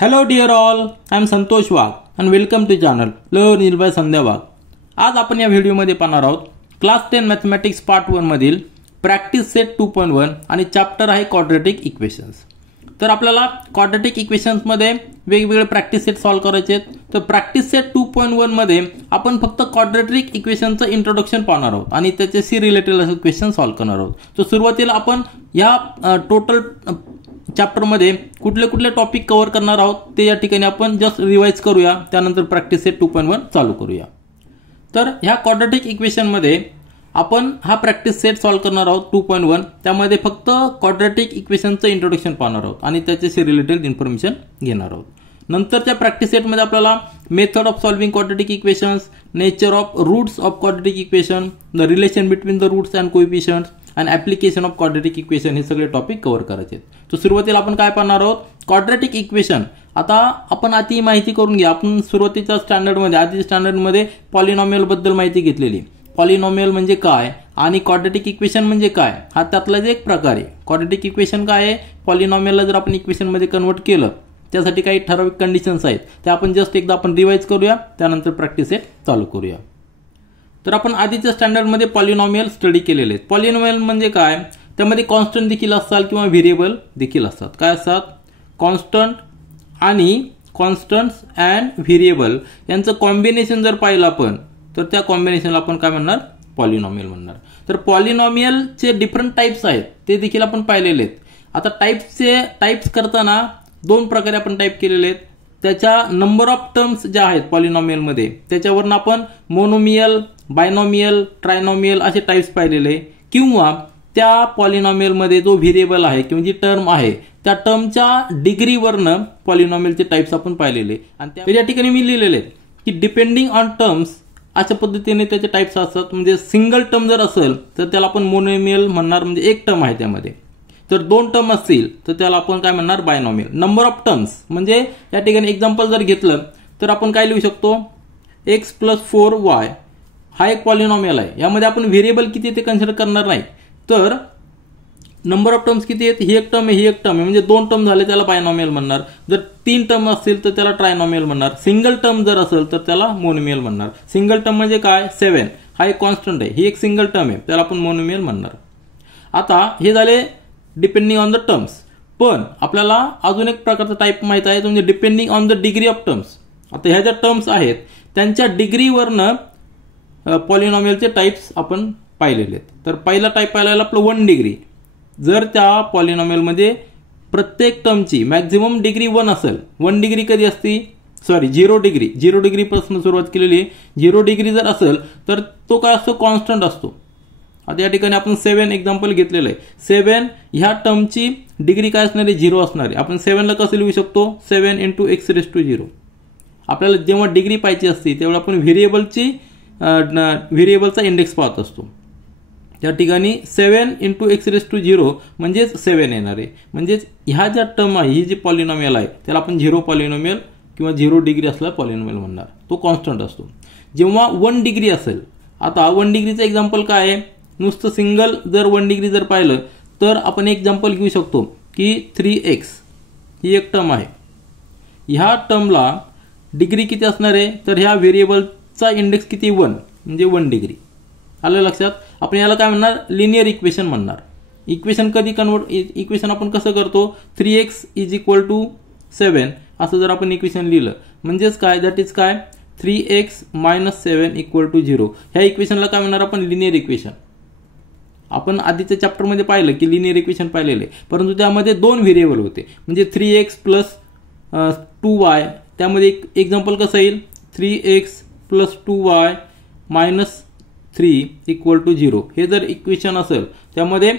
Hello dear all, I am Santosh Wagh and welcome to channel Learn by संध्या वाघ. आज आपण या व्हिडिओमध्ये पाहणार आहोत क्लास 10 मॅथमॅटिक्स पार्ट 1 मधील प्रॅक्टिस सेट 2.1 आणि चॅप्टर आहे क्वाड्रॅटिक इक्वेशन्स. तर आपल्याला क्वाड्रॅटिक इक्वेशन्स मध्ये वेगवेगळे प्रॅक्टिस सेट सॉल्व्ह करायचे आहेत. तर प्रॅक्टिस सेट 2.1 मध्ये आपण फक्त क्वाड्रॅटिक इक्वेशनचं इंट्रोडक्शन पाहणार आहोत आणि त्याच्याशी रिलेटेड असे क्वेश्चन सॉल्व्ह करणार आहोत. तर सुरुवातीला आपण या टोटल चॅप्टर मध्ये कुठले कुठले टॉपिक कव्हर करणार आहोत ते या ठिकाणी आपण जस्ट रिवाइज करूया, त्यानंतर प्रॅक्टिस सेट 2.1 चालू करूया. तर ह्या क्वाड्रॅटिक इक्वेशन मध्ये आपण हा प्रॅक्टिस सेट सॉल्व्ह करणार आहोत 2.1. त्यामध्ये फक्त क्वाड्रॅटिक इक्वेशनचं इंट्रोडक्शन पाहणार आहोत आणि त्याच्याशी रिलेटेड इन्फॉर्मेशन घेणार आहोत. नंतरच्या प्रॅक्टिस सेट मध्ये आपल्याला method of solving quadratic equations, nature of roots of quadratic equation, the relation between the roots and coefficients and application of quadratic equation हे सगळे टॉपिक कव्हर करायचे आहेत. तर सुरुवातीला आपण काय पाहणार आहोत, क्वाड्रॅटिक इक्वेशन. आता आपण आधी माहिती करून घ्या. आपण सुरुवातीच्या स्टँडर्डमध्ये आधीच्या स्टँडर्डमध्ये पॉलिनॉमियल बद्दल माहिती घेतलेली. पॉलिनॉमियल म्हणजे काय आणि क्वाड्रॅटिक इक्वेशन म्हणजे काय हा त्यातलाच एक प्रकार आहे. क्वाड्रॅटिक इक्वेशन काय आहे, पॉलिनॉमियलला जर आपण इक्वेशन मध्ये कन्वर्ट केलं त्यासाठी काही ठराविक कंडिशन्स आहेत, त्या आपण जस्ट एकदा आपण रिवाइज करूया, त्यानंतर प्रॅक्टिस सेट चालू करूया. तर आपण आधीच्या स्टँडर्डमध्ये पॉलिनॉमियल स्टडी केलेले आहेत. पॉलिनॉमियल म्हणजे काय, त्यामध्ये कॉन्स्टंट देखील असतात किंवा व्हेरिएबल देखील असतात. काय असतात, कॉन्स्टंट आणि कॉन्स्टंट्स अँड व्हेरिएबल यांचं कॉम्बिनेशन जर पाहिलं आपण तर त्या कॉम्बिनेशनला आपण काय म्हणणार, पॉलिनॉमियल म्हणणार. तर पॉलिनॉमियलचे डिफरंट टाइप्स आहेत ते देखील आपण पाहिलेले आहेत. आता टाइप्स करताना दोन प्रकारे आपण टाइप केलेले आहेत. त्याच्या नंबर ऑफ टर्म्स ज्या आहेत पॉलिनॉमियल मध्ये त्याच्यावरून आपण मोनोमियल, बायनॉमियल, ट्रायनॉमियल असे टाइप्स पाहिलेले, किंवा त्या पॉलिनॉमियल मध्ये जो व्हेरिएबल आहे किंवा जी टर्म आहे त्या टर्मच्या डिग्रीवरनं पॉलिनॉमियलचे टाइप्स आपण पाहिलेले. आणि त्या ठिकाणी मी लिहिलेले आहेत की डिपेंडिंग ऑन टर्म्स अशा पद्धतीने त्याचे टाइप्स असतात. म्हणजे सिंगल टर्म जर असेल तर त्याला आपण मोनोमियल म्हणणार, म्हणजे एक टर्म आहे त्यामध्ये. तर दोन टर्म असतील तर त्याला आपण काय म्हणणार, बायनॉमियल. नंबर ऑफ टर्म्स म्हणजे या ठिकाणी एक्झाम्पल जर घेतलं तर आपण काय लिहू शकतो, x + 4y हा एक पॉलिनॉमियल आहे. यामध्ये आपण व्हेरिएबल किती ते कन्सिडर करणार नाही. तर नंबर ऑफ टर्म्स किती आहेत, ही एक टर्म आहे, ही एक टर्म आहे, म्हणजे दोन टर्म झाले त्याला बायनॉमियल म्हणणार. जर तीन टर्म असतील तर त्याला ट्रायनॉमियल म्हणणार. सिंगल टर्म जर असेल तर त्याला मोनोमियल म्हणणार. सिंगल टर्म म्हणजे काय, 7 हा एक कॉन्स्टंट आहे, ही एक सिंगल टर्म आहे, त्याला आपण मोनोमियल म्हणणार. आता हे झाले डिपेंडिंग ऑन द टर्म्स. पण आपल्याला अजून एक प्रकारचा टाइप माहित आहे, म्हणजे depending on the degree of terms. आता ह्या ज्या टर्म्स आहेत त्यांच्या डिग्रीवरनं पॉलिनॉमियलचे टाइप्स आपण पाहिलेले आहेत. तर पहिला टाइप पाहिलेला आपलं 1 डिग्री. जर त्या पॉलिनॉमियलमध्ये प्रत्येक टर्मची मॅक्झिमम डिग्री 1 असेल. 1 डिग्री कधी असती, 0 डिग्री. 0 डिग्री पासून सुरुवात केलेली. 0 डिग्री जर असेल तर तो काय असतो, कॉन्स्टंट असतो. आता या ठिकाणी आपण 7 एक्झाम्पल घेतलेलं आहे. 7 ह्या टर्मची डिग्री काय असणार आहे, 0 असणार आहे. आपण 7 ला कसं लिहू शकतो, 7 × x⁻0. आपल्याला जेव्हा डिग्री पाहिजे असते तेव्हा आपण व्हेरिएबलचा इंडेक्स पाहत असतो. त्या ठिकाणी 7 × x⁻0 म्हणजेच 7 येणार आहे. म्हणजेच ह्या ज्या टर्म आहे, ही जी पॉलिनॉमियल आहे त्याला आपण 0 पॉलिनॉमियल किंवा 0 डिग्री असला पॉलिनॉमियल म्हणणार. तो कॉन्स्टंट असतो. जेव्हा 1 डिग्री असेल, आता 1 डिग्रीचं एक्झाम्पल काय आहे, नुसतं सिंगल जर 1 डिग्री जर पाहिलं तर आपण एक्झाम्पल घेऊ शकतो की 3x ही एक टर्म आहे. ह्या टर्मला डिग्री किती असणार आहे, तर ह्या व्हेरिएबलचा इंडेक्स किती, 1, म्हणजे 1 डिग्री. आलं लक्षात. आपण याला काय म्हणणार, लिनियर इक्वेशन म्हणणार. इक्वेशन कधी इक्वेशन आपण कसं करतो, 3x = 7 असं जर आपण इक्वेशन लिहिलं म्हणजेच काय, दॅट इज काय, 3x - 7 = 0. ह्या इक्वेशनला काय म्हणणार आपण, लिनियर इक्वेशन. आपण आधीच्या चॅप्टरमध्ये पाहिलं की लिनियर इक्वेशन पाहिलेले, परंतु त्यामध्ये दोन व्हेरिएबल होते. म्हणजे 3x + 2y. त्यामध्ये एक एक्झाम्पल कसं येईल, 3x + 2y - 3 = 0. हे जर इक्वेशन असेल त्यामध्ये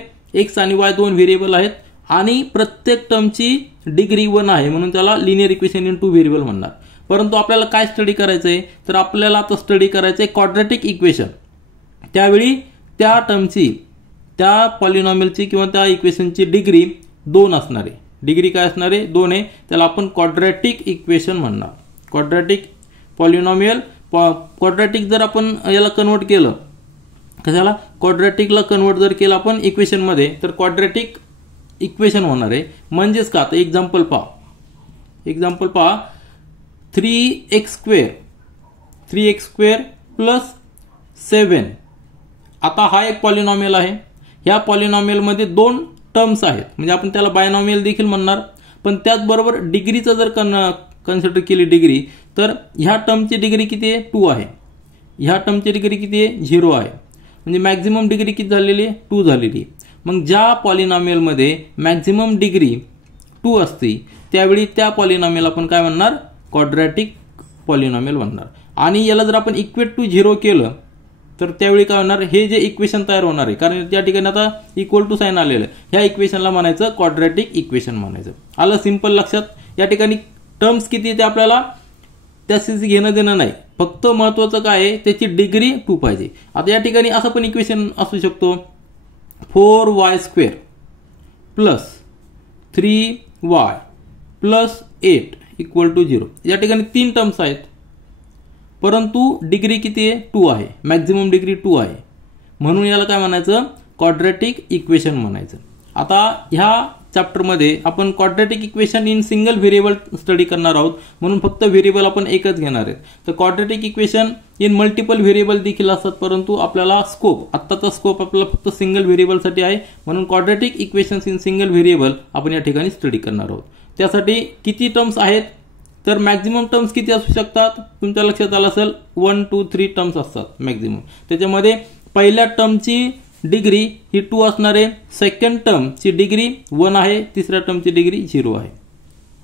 x आणि y दोन व्हेरिएबल आहेत आणि प्रत्येक टर्मची डिग्री 1 आहे, म्हणून त्याला लिनियर इक्वेशन इन 2 व्हेरिएबल म्हणणार. परंतु आपल्याला काय स्टडी करायचंय, तर आपल्याला आता स्टडी करायचंय क्वाड्रॅटिक इक्वेशन. त्यावेळी त्या टर्मची, त्या पॉलिनॉमियलची किंवा त्या इक्वेशनची डिग्री 2 असणार आहे. डिग्री काय असणार आहे, 2 आहे. त्याला आपण क्वाड्रॅटिक इक्वेशन म्हणणार. Quadratic polynomial. क्वाड्रॅटिक जर आपण याला कन्वर्ट केलं, कशाला, क्वाड्रॅटिकला कन्वर्ट जर केलं आपण इक्वेशन मध्ये तर क्वाड्रॅटिक इक्वेशन होणार आहे. म्हणजेच का, आता एक्झाम्पल पहा, एक्झाम्पल पहा 3x² प्लस 7. आता हा एक पॉलिनॉमियल आहे. ह्या पॉलिनॉमियल मध्ये 2 टर्म्स आहेत, म्हणजे आपण त्याला बायनॉमियल देखील म्हणणार. पण त्याचबरोबर डिग्रीचं जर कन्सिडर केली डिग्री, तर ह्या टर्मची डिग्री किती आहे? 2 आहे. ह्या टर्मची डिग्री किती आहे? 0 आहे. म्हणजे मॅक्झिमम डिग्री किती झालेली आहे? 2 झालेली. मग ज्या पॉलिनॉमियलमध्ये मॅक्झिमम डिग्री 2 असते त्यावेळी त्या पॉलिनॉमियल आपण काय म्हणणार? क्वाड्रॅटिक पॉलिनॉमियल म्हणणार. आणि याला जर आपण इक्वेट टू 0 केलं तर त्यावेळी काय होणार? हे जे इक्वेशन तयार होणार आहे, कारण त्या ठिकाणी आता इक्वल टू साइन आलेलं आहे, ह्या इक्वेशनला म्हणायचं क्वाड्रॅटिक इक्वेशन म्हणायचं. आलं सिंपल लक्षात? या ठिकाणी टर्म्स किती ते आपल्याला त्याशी घेणं देणं नाही, फक्त महत्वाचं काय आहे त्याची डिग्री 2 पाहिजे. आता या ठिकाणी असं पण इक्वेशन असू शकतो 4y² plus 3y plus 8 equal to 0. या ठिकाणी 3 टर्म्स आहेत, परंतु डिग्री किती आहे? 2 आहे. मॅक्झिमम डिग्री 2 आहे, म्हणून याला काय म्हणायचं? क्वाड्रॅटिक इक्वेशन म्हणायचं. आता ह्या चॅप्टरमध्ये आपण quadratic equation in single variable study करणार आहोत, म्हणून फक्त व्हेरिएबल आपण एकच घेणार आहे. तर quadratic equation in multiple variable देखील असतात, परंतु आपल्याला स्कोप, आत्ताचा स्कोप आपल्याला फक्त सिंगल व्हेरिएबलसाठी आहे, म्हणून quadratic equations in single variable आपण या ठिकाणी स्टडी करणार आहोत. त्यासाठी किती टर्म्स आहेत? तर मॅक्झिमम टर्म्स किती असू शकतात? तुमच्या लक्षात आलं असेल 1 2 3 टर्म्स असतात मॅक्झिमम. त्याच्यामध्ये पहिल्या टर्मची डिग्री ही 2 असणार आहे, सेकंड टर्मची डिग्री 1 आहे, तिसऱ्या टर्मची डिग्री 0 आहे.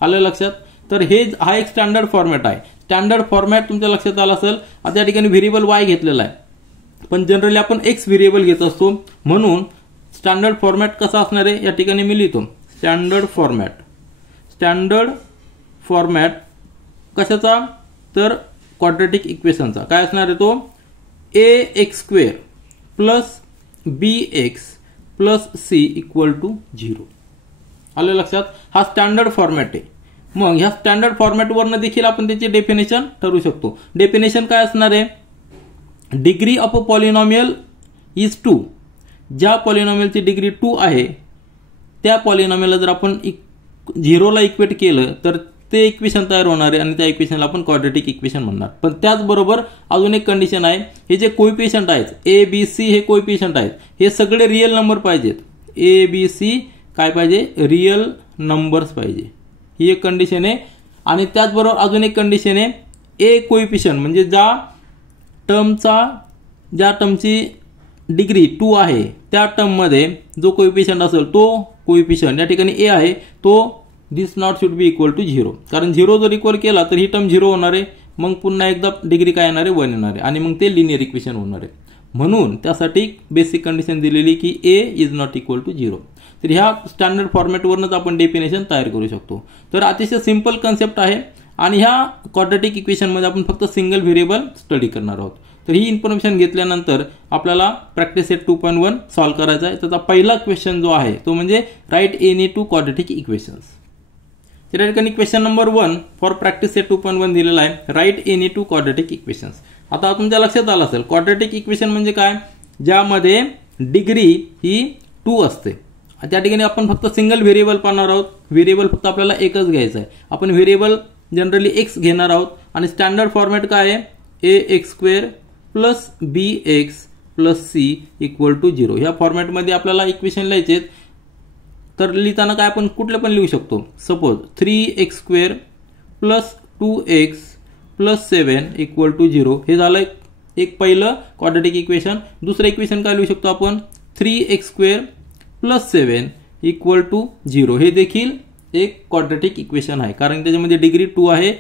आलं लक्षात? तर हा एक स्टँडर्ड फॉर्मॅट आहे. स्टँडर्ड फॉर्मॅट तुमच्या लक्षात आलं असेल. आता या ठिकाणी व्हेरिएबल y घेतलेला आहे, पण जनरली आपण x व्हेरिएबल घेत असतो, म्हणून स्टँडर्ड फॉर्मॅट कसा असणार आहे या ठिकाणी मी लिहितो. स्टँडर्ड फॉर्मॅट कशाचा? तर क्वाड्रॅटिक इक्वेशनचा. काय असणार आहे तो? ax² plus bx plus c equal to 0. आलं लक्षात? हा स्टँडर्ड फॉर्मॅट आहे. मग ह्या स्टँडर्ड फॉर्मॅटवरनं देखील आपण त्याची डेफिनेशन ठरवू शकतो. डेफिनेशन काय असणार आहे? Degree of a polynomial is 2. ज्या पॉलिनॉमियलची डिग्री 2 आहे त्या पॉलिनॉमियलला जर आपण 0 ला इक्वेट केलं तर ते इक्वेशन तयार होणार आहे, आणि त्या इक्वेशनला आपण क्वाड्रॅटिक इक्वेशन म्हणणार. पण त्याचबरोबर अजून एक कंडिशन आहे, हे जे कोइफिशियंट आहेत ABC हे कोइफिशियंट आहेत, हे सगळे रिअल नंबर पाहिजेत. ABC काय पाहिजे? रिअल नंबर्स पाहिजे. ही एक कंडिशन आहे. आणि त्याचबरोबर अजून एक कंडिशन आहे, ए कोइफिशियंट म्हणजे ज्या टर्मची डिग्री 2 आहे त्या टर्ममध्ये जो कोइफिशियंट असेल तो कोइफिशियंट या ठिकाणी ए आहे, तो this not should be equal to 0. कारण 0 जर इक्वल केला तर ही टर्म 0 होणार आहे, मग पुन्हा एकदा डिग्री काय येणार आहे? 1 येणार आहे, आणि मग ते लिनियर इक्वेशन होणार आहे. म्हणून त्यासाठी बेसिक कंडिशन दिलेली की ए इज नॉट इक्वल टू 0. तर ह्या स्टँडर्ड फॉर्मॅटवरच आपण डेफिनेशन तयार करू शकतो. तर अतिशय सिंपल कन्सेप्ट आहे, आणि ह्या क्वाड्रॅटिक इक्वेशनमध्ये आपण फक्त सिंगल व्हेरिएबल स्टडी करणार आहोत. तर ही इन्फॉर्मेशन घेतल्यानंतर आपल्याला प्रॅक्टिस सेट 2.1 सॉल्व्ह करायचा आहे. त्याचा पहिला क्वेश्चन जो आहे तो म्हणजे राईट एनी 2 क्वाड्रॅटिक इक्वेशन्स. त्या ठिकाणी question number 1 for practice set 2.1 दिलेला आहे, राईट एनी 2 क्वाड्रॅटिक इक्वेशन्स. आता तुमच्या लक्षात आलं असेल क्वाड्रॅटिक इक्वेशन म्हणजे काय? ज्यामध्ये डिग्री ही 2 असते. त्या ठिकाणी आपण फक्त सिंगल व्हेरिएबल पाहणार आहोत. व्हेरिएबल फक्त आपल्याला एकच घ्यायचा आहे. आपण व्हेरिएबल जनरली x घेणार आहोत, आणि स्टँडर्ड फॉर्मॅट काय आहे? ax² plus bx plus c equal to 0. ह्या फॉर्मॅटमध्ये आपल्याला इक्वेशन लिहायचे. तर लिहिताना काय आपण कुठलं पण लिहू शकतो. Suppose 3x² plus 2x plus 7 equal to 0 हे झालं एक पहिलं क्वाड्रॅटिक इक्वेशन. दुसरं इक्वेशन काय लिहू शकतो आपण? 3x² plus 7 equal to 0. हे देखील एक क्वाड्रॅटिक इक्वेशन आहे, कारण त्याच्यामध्ये डिग्री 2 आहे.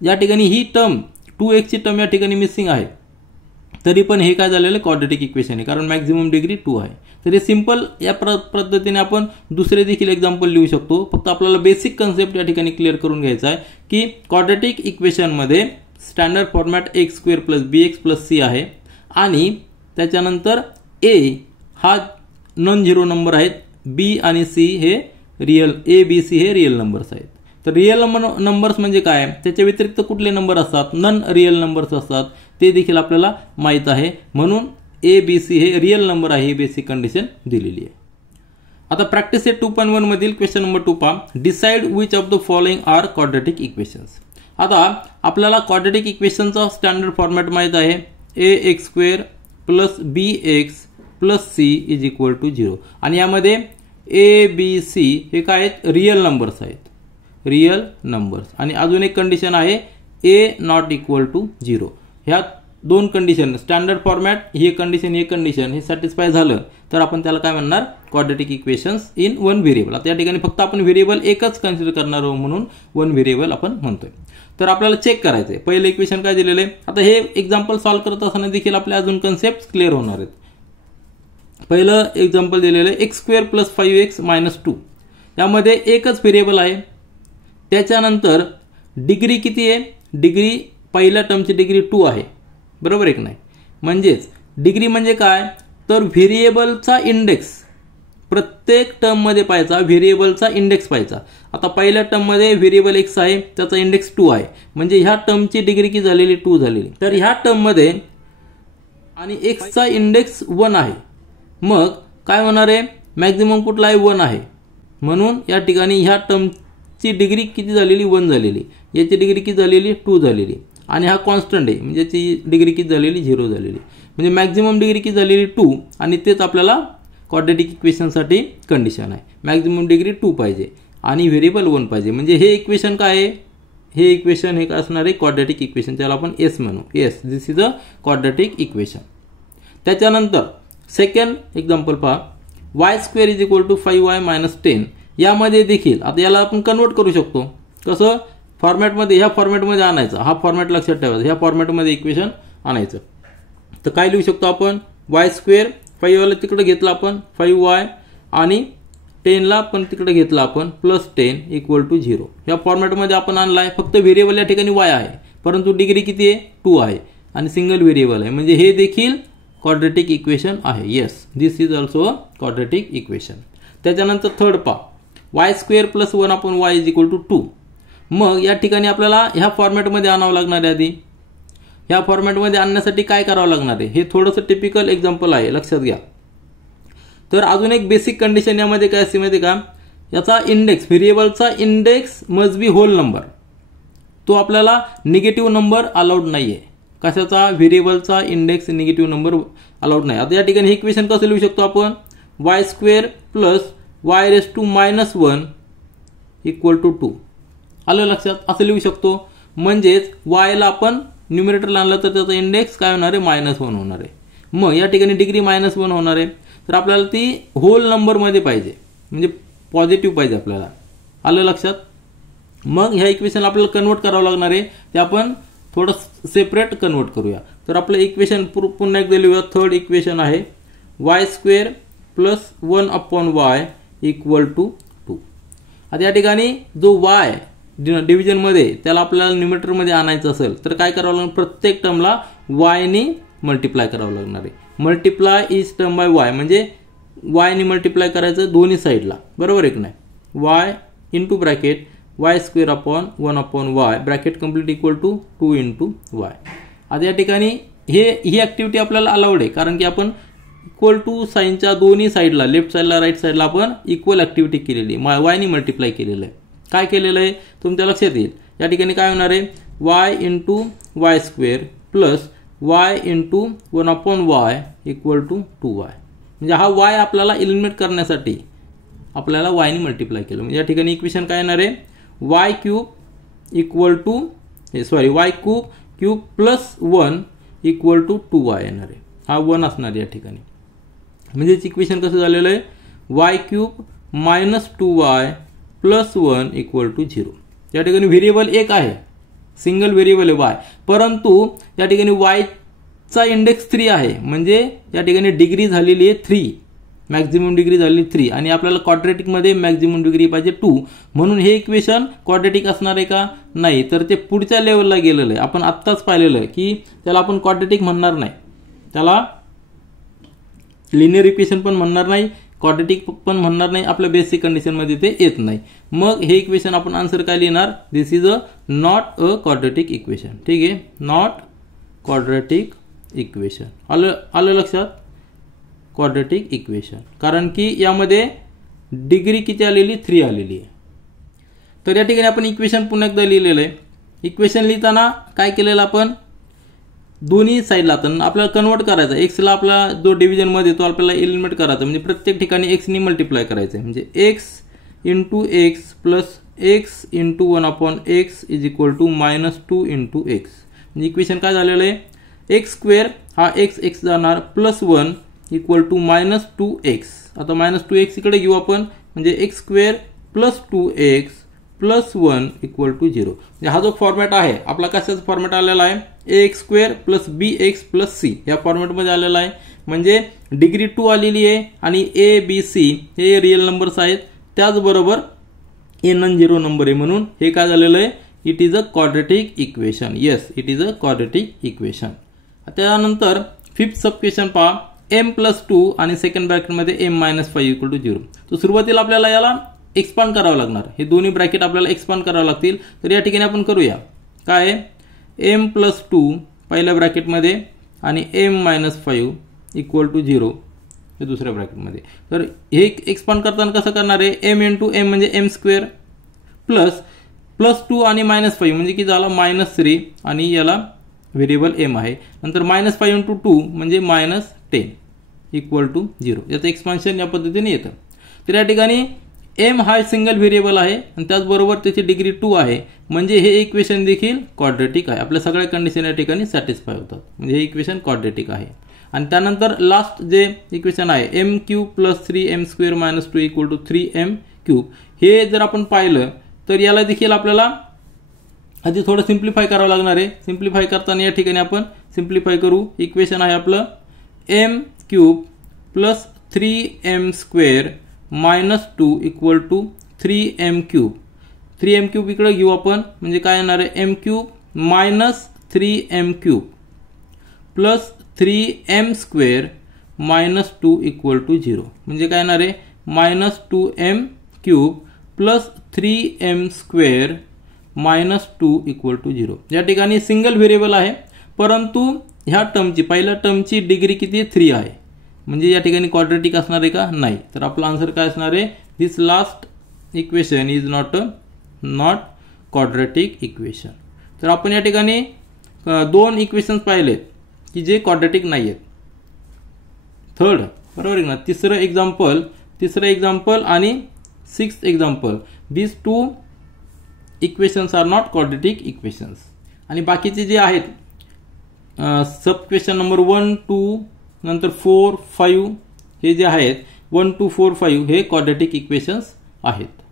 या ठिकाणी ही टर्म 2x ची टर्म या ठिकाणी मिसिंग आहे, तरी पण हे काय झालेलं क्वाड्रॅटिक इक्वेशन आहे, कारण मॅक्झिमम डिग्री 2 आहे. तर हे सिंपल या पद्धतीने आपण दुसरे देखील एक्झाम्पल लिहू शकतो. फक्त आपल्याला बेसिक कन्सेप्ट या ठिकाणी क्लिअर करून घ्यायचा आहे की क्वाड्रॅटिक इक्वेशनमध्ये standard format x² plus bx plus c आहे, आणि त्याच्यानंतर a हा नॉन झिरो नंबर आहेत, b आणि c हे रिअल, a b c हे रिअल नंबर्स आहेत. तर रिअल नंबर्स म्हणजे काय? त्याच्या व्यतिरिक्त कुठले नंबर असतात? नॉन रिअल नंबर्स असतात, ते देखील आपल्याला माहित आहे. म्हणून a b c हे रिअल नंबर आहे, ही बेसिक कंडिशन दिलेली आहे. आता प्रॅक्टिस सेट 2.1 मधील क्वेश्चन नंबर 2 पहा. Decide which of the following are quadratic equations. आता आपल्याला क्वाड्रेटिक इक्वेशनचा स्टँडर्ड फॉर्मॅट माहित आहे. ax² + bx + c = 0 आणि यामध्ये a b c हे काय आहेत, रियल नंबर्स आहेत, रियल नंबर्स. आणि अजून एक कंडिशन आहे a ≠ 0. ह्या दोन कंडिशन स्टँडर्ड फॉर्मॅट, ही कंडिशन हे सॅटिस्फाय झालं तर आपण त्याला काय म्हणणार, quadratic equations in one variable. आता या ठिकाणी फक्त आपण व्हेरिएबल एकच कन्सिडर करणार आहोत म्हणून वन व्हेरिएबल आपण म्हणतोय. तर आपल्याला चेक करायचं आहे पहिलं इक्वेशन काय दिलेलं आहे. आता हे एक्झाम्पल सॉल्व्ह करत असताना देखील आपल्या अजून कन्सेप्ट क्लिअर होणार आहेत. पहिलं एक्झाम्पल दिलेलं आहे x² + 5x - 2. यामध्ये एकच व्हेरिएबल आहे. त्याच्यानंतर डिग्री किती आहे, डिग्री पहिल्या टर्मची डिग्री 2 आहे, बरोबर आहे की नाही. म्हणजेच डिग्री म्हणजे काय, तर व्हेरिएबलचा इंडेक्स प्रत्येक टर्म मध्ये पाहायचा, व्हेरिएबलचा इंडेक्स पाहायचा. आता पहिल्या टर्म मध्ये व्हेरिएबल x आहे, त्याचा इंडेक्स 2 आहे, म्हणजे ह्या टर्मची डिग्री किती झालेली, 2 झालेली. तर ह्या टर्म मध्ये आणि x चा इंडेक्स 1 आहे, मग काय होणार आहे, मॅक्झिमम कुठला आहे, 1 आहे. म्हणून या ठिकाणी ह्या टर्मची डिग्री किती झालेली, 1 झालेली. याची डिग्री किती झालेली, 2 झालेली. आणि हा कॉन्स्टंट आहे, म्हणजे याची डिग्री किती झालेली, 0 झालेली. म्हणजे मॅक्झिमम डिग्री किती झालेली, 2. आणि तेच आपल्याला क्वाड्रेटिक इक्वेशनसाठी कंडिशन आहे. मॅक्झिमम डिग्री 2 पाहिजे आणि व्हेरिएबल 1 पाहिजे. म्हणजे हे इक्वेशन काय आहे, हे इक्वेशन हे काय असणार आहे, क्वाड्रेटिक इक्वेशन. त्याला आपण एस म्हणू. Yes, this is a quadratic equation. त्याच्यानंतर सेकंड एक्झाम्पल पहा. y² = 5y - 10. यामध्ये देखील आता याला आपण कन्वर्ट करू शकतो. कसं, फॉर्मॅटमध्ये, ह्या फॉर्मॅटमध्ये आणायचं. हा फॉर्मॅट लक्षात ठेवायचा, ह्या फॉर्मॅटमध्ये इक्वेशन आणायचं. तर काय लिहू शकतो आपण, y², 5 तिकडे घेतला आपण 5y आणि 10 ला पण तिकडे घेतला आपण +10 = 0. ह्या फॉर्मॅटमध्ये आपण आणलाय. फक्त व्हेरिएबल या ठिकाणी y आहे, परंतु डिग्री किती आहे, 2 आहे आणि सिंगल व्हेरिएबल आहे. म्हणजे हे देखील क्वाड्रेटिक इक्वेशन आहे. Yes, this is also a quadratic equation. त्याच्यानंतर थर्ड पहा. y² + 1/y = 2. मग या ठिकाणी आपल्याला ह्या फॉर्मॅटमध्ये आणावं लागणार आहे. आधी ह्या फॉर्मॅटमध्ये आणण्यासाठी काय करावं लागणार आहे, हे थोडंसं टिपिकल एक्झाम्पल आहे, लक्षात घ्या. तर अजून एक बेसिक कंडिशन यामध्ये काय असते माहिती का, याचा इंडेक्स, व्हेरिएबलचा index must be whole number. तो आपल्याला निगेटिव्ह नंबर अलाउड नाहीये. कशाचा, व्हेरिएबलचा इंडेक्स निगेटिव्ह नंबर अलाउड नाही. आता या ठिकाणी हे इक्वेशन कसं लिहू शकतो आपण, y² + y⁻⁻⁻1 = 2. आलं लक्षात, असं लिहू शकतो. म्हणजेच y ला आपण न्यूमरेटरला आणलं तर त्याचा इंडेक्स काय होणार आहे, -1 होणार आहे. मग या ठिकाणी डिग्री -1 होणार आहे. तर आपल्याला ती होल नंबरमध्ये पाहिजे, म्हणजे पॉझिटिव्ह पाहिजे आपल्याला. आलं लक्षात. मग ह्या इक्वेशन आपल्याला कन्वर्ट करावं लागणार आहे. ते आपण थोडं सेपरेट कन्वर्ट करूया. तर आपलं इक्वेशन पुन्हा एकदा लिहूया. थर्ड इक्वेशन आहे y² + 1/y = 2. आता या ठिकाणी जो y डिव्हिजन मध्ये त्याला आपल्याला न्यूमरेटर मध्ये आणायचं असेल तर काय करावं लागणार, प्रत्येक टर्मला y ने मल्टिप्लाय करावं लागणार आहे. Multiply is term by y, म्हणजे y ने मल्टिप्लाय करायचं दोन्ही साईडला, बरोबर आहे की नाही. y into bracket y² / 1/y bracket complete = 2 × y. आता या ठिकाणी ही ऍक्टिव्हिटी आपल्याला अलाउड आहे, कारण की आपण = साईनच्या दोन्ही साईडला, लेफ्ट साईडला राईट साईडला आपण इक्वल ऍक्टिव्हिटी केलेली आहे, y ने मल्टिप्लाय केलेलं आहे. काय केलेलं आहे तुमच्या लक्षात येईल. या ठिकाणी काय होणार आहे, y × y² + y × 1/y = 2y. म्हणजे हा y आपल्याला एलिमिनेट करण्यासाठी आपल्याला y ने मल्टिप्लाय केलं. म्हणजे या ठिकाणी इक्वेशन काय येणार आहे, y³ + 1 = 2y येणार आहे. हा 1 असणार आहे या ठिकाणी. म्हणजे इक्वेशन कसं झालेलं आहे, y³ - 2y + 1 = 0. या ठिकाणी व्हेरिएबल एक आहे, सिंगल व्हेरिएबल आहे y, परंतु या ठिकाणी y चा इंडेक्स 3 आहे. म्हणजे या ठिकाणी डिग्री झालेली आहे 3, मॅक्झिमम डिग्री झालेली 3 आणि आपल्याला क्वाड्रेटिक मध्ये मॅक्झिमम डिग्री पाहिजे 2. म्हणून हे इक्वेशन क्वाड्रेटिक असणार आहे का, नाही. तर ते पुढच्या लेवलला गेलेलं आहे. आपण आत्ताच पाहिलेलं आहे की त्याला आपण क्वाड्रेटिक म्हणणार नाही, त्याला लिनियर इक्वेशन पण म्हणणार नाही, क्वाड्रेटिक पण म्हणणार नाही. आपल्या बेसिक कंडिशन मध्ये ते येत नाही. मग हे इक्वेशन आपण आन्सर काय लिहिणार, this is not a quadratic equation. ठीक आहे, नॉट क्वाड्रेटिक इक्वेशन. आलं लक्षात, क्वाड्रेटिक इक्वेशन. कारण की यामध्ये डिग्री किती आलेली 3 आलेली आहे. तर या ठिकाणी आपण इक्वेशन पुन्हा एकदा लिहिलेलं आहे. इक्वेशन लिहिताना काय केलेलं आपण दोन्ही साईडला आता आपल्याला कन्वर्ट करायचं. एक्सला आपला जो डिव्हिजनमध्ये तो आपल्याला एलिमिनेट करायचा म्हणजे प्रत्येक ठिकाणी एक्सनी मल्टिप्लाय करायचं म्हणजे x into x plus x into 1/x is equal to -2 into x. म्हणजे इक्वेशन काय झालेलं आहे एक्स स्क्वेअर हा एक्स जाणार प्लस 1 इक्वल टू -2x. आता -2x इकडे घेऊ आपण म्हणजे x square plus 2x plus 1 equal to 0. म्हणजे हा जो फॉर्मॅट आहे आपला कशाचा फॉर्मॅट आलेला आहे ax square plus bx plus c या फॉर्मॅटमध्ये आलेला आहे. म्हणजे डिग्री 2 आलेली आहे आणि a b c हे रिअल नंबर्स आहेत. त्याचबरोबर a नॉन झिरो नंबर आहे म्हणून हे काय झालेलं आहे it is a quadratic equation. Yes it is a quadratic equation. त्यानंतर फिफ्थ सब क्वेश्चन पहा m प्लस 2 आणि सेकंड ब्रॅकेटमध्ये m - 5 इक्वल टू 0. तर सुरुवातीला आपल्याला याला एक्सपांड करावं लागणार. हे दोन्ही ब्रॅकेट आपल्याला एक्सपांड करावं लागतील. तर या ठिकाणी आपण करूया काय m प्लस 2 पहिल्या ब्रॅकेटमध्ये आणि m - 5 इक्वल टू 0 हे दुसऱ्या ब्रॅकेटमध्ये. तर हे एक्सपांड करताना कसं करणार आहे m इंटू m म्हणजे m स्क्वेअर प्लस 2 आणि -5 म्हणजे की झाला -3 आणि याला व्हेरिएबल m आहे. नंतर -5 इंटू 2 म्हणजे -10 इक्वल टू 0. याचं एक्सपान्शन या पद्धतीने येतं. तर या ठिकाणी m हा सिंगल व्हेरिएबल आहे आणि त्याचबरोबर त्याची डिग्री 2 आहे म्हणजे हे इक्वेशन देखील क्वाड्रेटिक आहे. आपल्या सगळ्या कंडिशन या ठिकाणी सॅटिस्फाय होतात म्हणजे हे इक्वेशन क्वाड्रेटिक आहे. आणि त्यानंतर लास्ट जे इक्वेशन आहे m cube plus 3m square - 2 equal to 3m cube हे जर आपण पाहिलं तर याला देखील आपल्याला आधी थोडं सिम्प्लिफाय करावं लागणार आहे. सिम्प्लिफाय करताना या ठिकाणी आपण सिम्प्लिफाय करू. इक्वेशन आहे आपलं m cube plus 3m square -2 equal to 3m cube. 3m cube इकडे घेऊ आपण म्हणजे काय येणार आहे m cube minus 3m cube plus 3m square -2 equal to 0 म्हणजे काय येणार आहे -2m cube plus 3m square -2 equal to 0. या ठिकाणी सिंगल व्हेरिएबल आहे परंतु ह्या टर्मची पहिल्या टर्मची डिग्री किती 3 आहे म्हणजे या ठिकाणी क्वाड्रेटिक असणार आहे का नाही. तर आपला आन्सर काय असणार आहे this last equation is not quadratic equation. तर आपण या ठिकाणी दोन इक्वेशन्स पाहिलेत की जे क्वाड्रेटिक नाही आहेत. थर्ड बरोबर आहे ना तिसरं एक्झाम्पल आणि sixth example this 2 equations are not quadratic equations. आणि बाकीचे जे आहेत सब क्वेश्चन नंबर 1, 2 नंतर 4, 5 हे जे आहेत 1, 2, 4, 5 हे क्वाड्रेटिक इक्वेशन्स आहेत.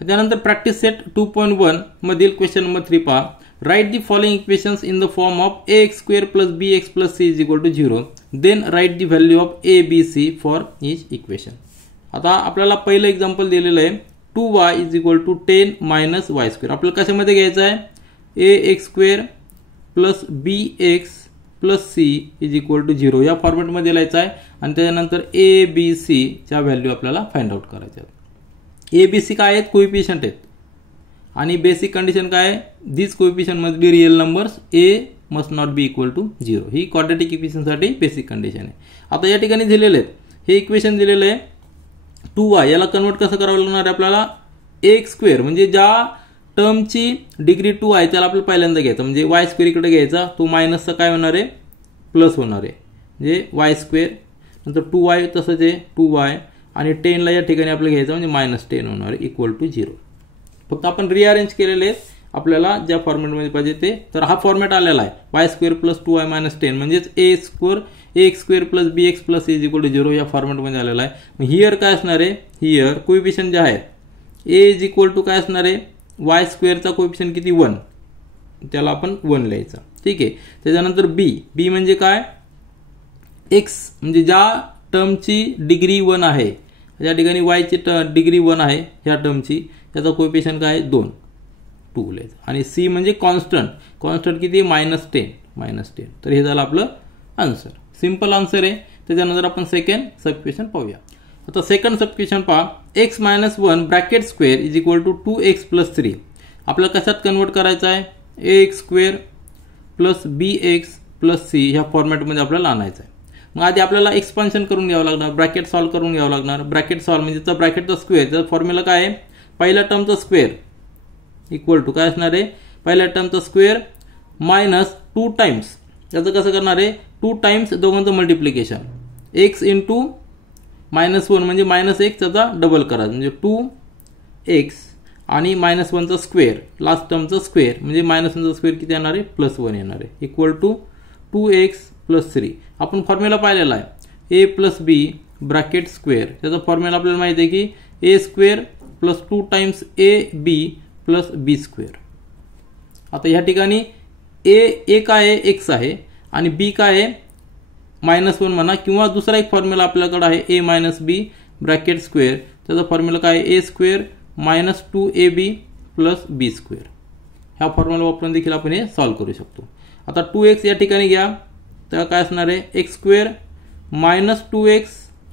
त्यानंतर प्रॅक्टिस सेट 2.1 मधील क्वेश्चन नंबर 3 पहा. Write the following equations in the form of ax square plus bx plus c is equal to 0. Then write the value of a b c for each equation. आता आपल्याला पहिलं example दिलेलं आहे 2y is equal to 10 minus y square. आपल्याला कशामध्ये घ्यायचं आहे ax square plus bx plus c is equal to 0 या फॉर्मॅटमध्ये लिहायचं आहे आणि त्याच्यानंतर a b c च्या व्हॅल्यू आपल्याला फाइंड आउट करायच्या आहेत. a b c काय आहेत कोएफिशियंट आहेत आणि बेसिक कंडिशन काय आहे this coefficient must be real numbers a must not be equal to 0 ही क्वाड्रेटिक इक्वेशनसाठी बेसिक कंडिशन आहे. आता या ठिकाणी दिलेले आहेत हे इक्वेशन दिलेलं आहे 2y याला कन्वर्ट कसं करावं लागणार आहे आपल्याला x स्क्वेअर म्हणजे ज्या टर्मची डिग्री 2 आहे त्याला आपल्याला पहिल्यांदा घ्यायचं म्हणजे y स्क्वेअर इकडे घ्यायचा तो मायनसचा काय होणार आहे प्लस होणार आहे म्हणजे y स्क्वेअर नंतर 2y तसंच आहे 2y आणि 10 ला या ठिकाणी आपल्याला घ्यायचं म्हणजे -10 होणार आहे इक्वल टू 0. फक्त आपण रिअरेंज केलेले आहेत आपल्याला ज्या फॉर्मॅटमध्ये पाहिजे ते. तर हा फॉर्मॅट आलेला आहे y स्क्वेअर प्लस 2y - 10 म्हणजेच ax square plus bx plus is equal to 0 या फॉर्मॅटमध्ये आलेला आहे. हिअर काय असणार आहे हिअर कोएफिशियंट जे आहे a इज इक्वल टू काय असणार आहे y स्क्वेअरचा कोएफिशियंट किती 1 त्याला आपण 1 लिहायचा ठीक आहे. त्याच्यानंतर b म्हणजे काय x म्हणजे ज्या टर्मची डिग्री 1 आहे या ठिकाणी y ची डिग्री 1 आहे ह्या टर्मची त्याचा कोएफिशियंट काय 2 लिहायचा. आणि c म्हणजे कॉन्स्टंट किती -10. तर हे झालं आपलं आन्सर. सिंपल आन्सर आहे. त्याच्यानंतर आपण सेकंड सब क्वेश्चन पाहूया. आता सेकंड सब क्वेश्चन पहा x - 1 bracket square is equal to 2x plus 3. आपल्याला कशात कन्वर्ट करायचं आहे ax square plus bx plus c ह्या फॉर्मॅटमध्ये आपल्याला आणायचं आहे. मग आधी आपल्याला एक्सपान्शन करून घ्यावं लागणार, ब्रॅकेट सॉल्व्ह करून घ्यावं लागणार. ब्रॅकेट सॉल्व्ह म्हणजे तर ब्रॅकेटचा स्क्वेअर, तर फॉर्म्युला काय आहे, पहिल्या टर्मचा स्क्वेअर इक्वल टू काय असणार आहे, पहिल्या टर्मचा स्क्वेअर मायनस 2 टाइम्स, त्याचं कसं करणार आहे 2 टाइम्स दोघांचं मल्टिप्लिकेशन, x इंटू -1 म्हणजे -1 त्याचा डबल करा म्हणजे 2x आणि -1चा स्क्वेअर लास्ट टर्मचा स्क्वेअर म्हणजे -1चा स्क्वेअर किती येणार आहे +1 येणार आहे इक्वल टू 2x + 3. आपण फॉर्म्युला पाहिलेला आहे a + b ब्रॅकेट स्क्वेअर, त्याचा फॉर्म्युला आपल्याला माहिती आहे की a square + 2 times ab + b square. आता ह्या ठिकाणी a काय आहे x आहे आणि b काय आहे -1 म्हणा, किंवा दुसरा एक फॉर्म्युला आपल्याकडे आहे a - b ब्रॅकेट स्क्वेअर, त्याचा फॉर्म्युला काय आहे a square - 2ab + b square. ह्या फॉर्म्युला वापरून देखील आपण हे सॉल्व्ह करू शकतो. आता 2x या ठिकाणी घ्या तर काय असणार आहे x स्क्वेअर - 2x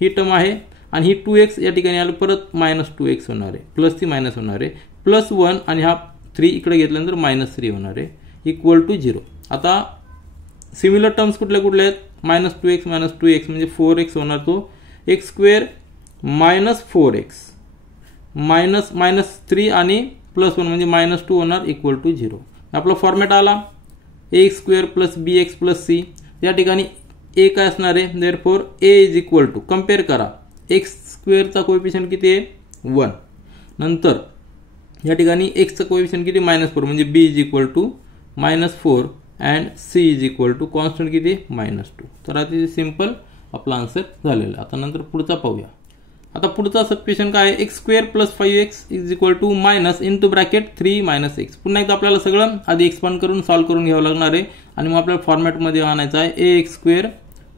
ही टर्म आहे आणि ही 2x या ठिकाणी आलं परत -2x होणार आहे, प्लस ती मायनस होणार आहे, +1 आणि हा 3 इकडे घेतल्यानंतर -3 होणार आहे इक्वल टू 0. आता सिमिलर टर्म्स कुठल्या कुठल्या आहेत, -2x म्हणजे 4x होणार, तो x स्क्वेअर -4x -3 आणि +1 म्हणजे -2 होणार इक्वल टू 0. आपला फॉर्मॅट आला ax स्क्वेअर + bx + c. या ठिकाणी a काय असणार आहे, therefore a is equal to, compare करा, x स्क्वेअरचा कोएफिशियंट किती आहे 1, नंतर या ठिकाणी x चा कोएफिशियंट किती -4 म्हणजे b is equal to -4 and c is equal to constant किती -2. तर आता सिंपल आपला आन्सर झालेला. आता नंतर पुढचा पाहूया. आता पुढचा सबस्टिट्यूशन काय आहे, x square + 5x is equal to minus into bracket 3 - x. पुन्हा एकदा आपल्याला सगळं आधी एक्सपांड करून सॉल्व्ह करून घ्यावं लागणार आहे आणि मग आपल्याला फॉर्मॅटमध्ये आणायचं आहे ax square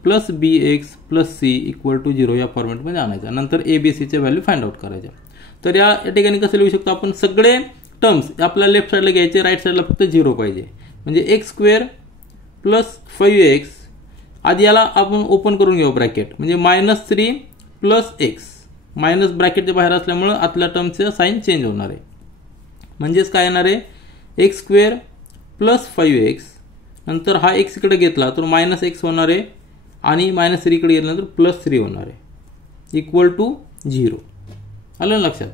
+ bx + c equal to 0 या फॉर्मॅटमध्ये आणायचं. नंतर abcच्या व्हॅल्यू फाइंड आउट करायच्या. तर या ठिकाणी कसं लिहू शकतो आपण, सगळे टर्म्स आपल्याला लेफ्ट साईडला घ्यायचे, राईट साईडला फक्त 0 पाहिजे. म्हणजे x स्क्वेअर + 5x, आधी याला आपण ओपन करून घेऊ ब्रॅकेट, म्हणजे -3 + x, मायनस ब्रॅकेटच्या बाहेर असल्यामुळे आतल्या टर्मचं साइन चेंज होणार आहे. म्हणजेच काय येणार आहे x स्क्वेअर + 5x, नंतर हा x इकडे घेतला तर -x होणार आहे आणि -3 इकडे घेतल्यानंतर +3 होणार आहे इक्वल टू 0. आलं लक्षात.